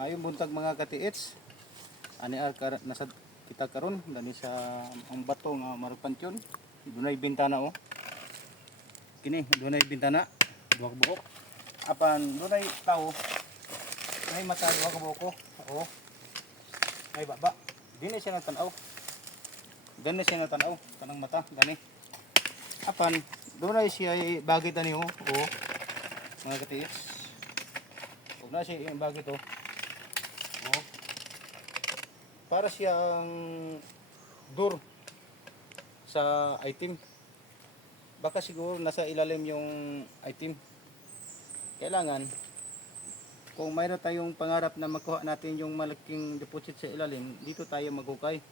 Mayong buntag mga katiits. Ani nasa kita karon gani sa ang bato nga marupantyon. Dunay bintana oh. Kini dunay bintana, duha ka buok. Apan dunay tao. Dunay mata duha ka buok oh. Ay baba. Dini siya nagtan-aw. Gani siya nagtan-aw kanang mata gani. Apan dunay siya bagay tani oh. Oh. Mga katiits. Ug na siya yung bagay to. Oh. Para siyang door sa item. Baka siguro nasa ilalim yung item. Kailangan kung mayroon tayong pangarap na makuha natin yung malaking deposit sa ilalim, dito tayo maghukay.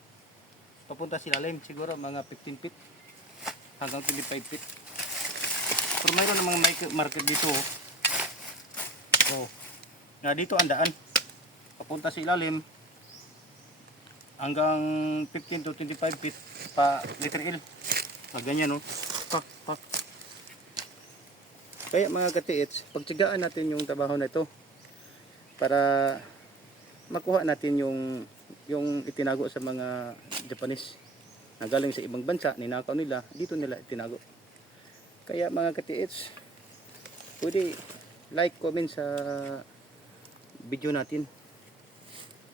Papunta sa ilalim siguro mga 15 feet hanggang 25 feet. Pero mayroon namang market dito. Oh. Na dito ang daan. Papunta sa ilalim hanggang 15 to 25 feet pa liter L. Ganyan no. Pak, pak. Kaya mga katiits, pagtiyagaan natin yung trabaho na ito para makuha natin yung itinago sa mga Japanese na galing sa ibang bansa, ninakaw nila, dito nila itinago. Kaya mga katiits, pwede like, comment sa video natin.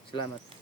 Salamat.